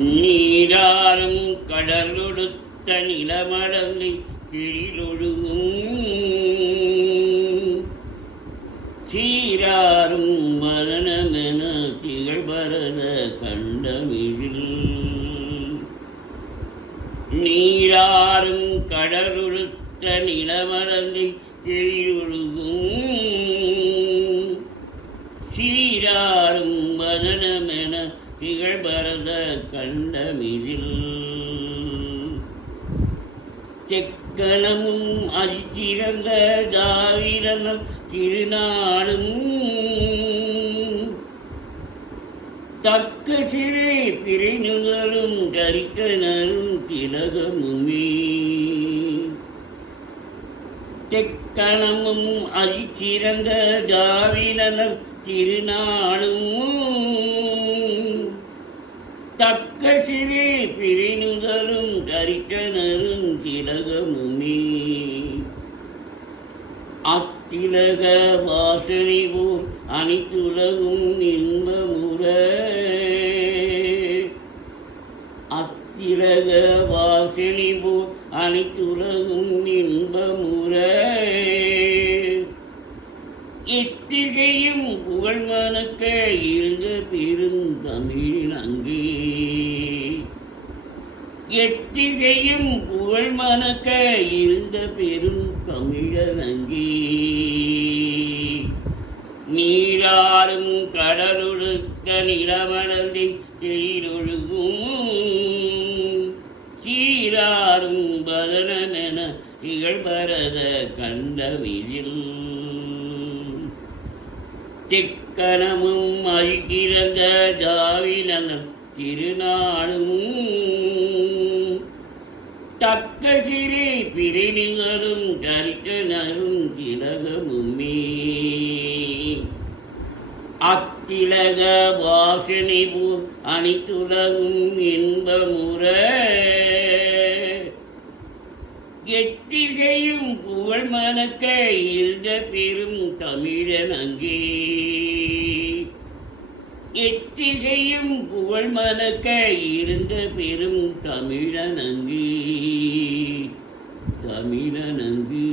நீராறும் கடலொடுத்த நிலமடலை கிழிலொழுகும் சீராறும் மரணமென திகழ்பரத கண்டமிழில் நீராறும் கடலொடுத்த நிலமடலை கிழிலொழுகும் சீராறும் மரணமென திகழ்பரத கண்டமிழில் தெக்கணமும் அரிசிறந்த தாவிரனும் திருநாளும் தக்க சிறை பிறைநுதலும் தரிக்கனரும் திலகமுமே தெக்கணமும் அரிசிறந்த தாவிரனும் திருநாளும் தக்க சிறு பிரிநுதலும் தரிக்கனரும் திலகமுமே அத்திலக வாசனை போல் அனைத்துலகும் இன்பமுற அத்திலக வாசனை போல் அனைத்துலகும் இன்பமுற எத்திகையும் புகழ் மணக்க இருந்த பெருந்தமிழின் அங்கே எத்திகையும் புகழ் மணக்க இருந்த பெரும் தமிழன் அங்கே நீராறும் கடலொடுக்க நிலமடலை எழிலொழுகும் சீராறும் பரணமென திகழ்பரத கண்டமிழில் தெக்கணமும் அழிகிறந்த தாவினன் திருநாளும் தக்க சிறு பிரிநிகளும் தரிக்கனரும் திலகமுமே அத்திலக வாசனை போல் அனைத்துலகும் இன்பமுற எத்திகையும் புகழ் மணக்க இருந்த பெரும் தமிழன் அங்கே எத்திகையும் புகழ் மணக்க இருந்த பெரும் தமிழன் அங்கே தமிழன் அங்கே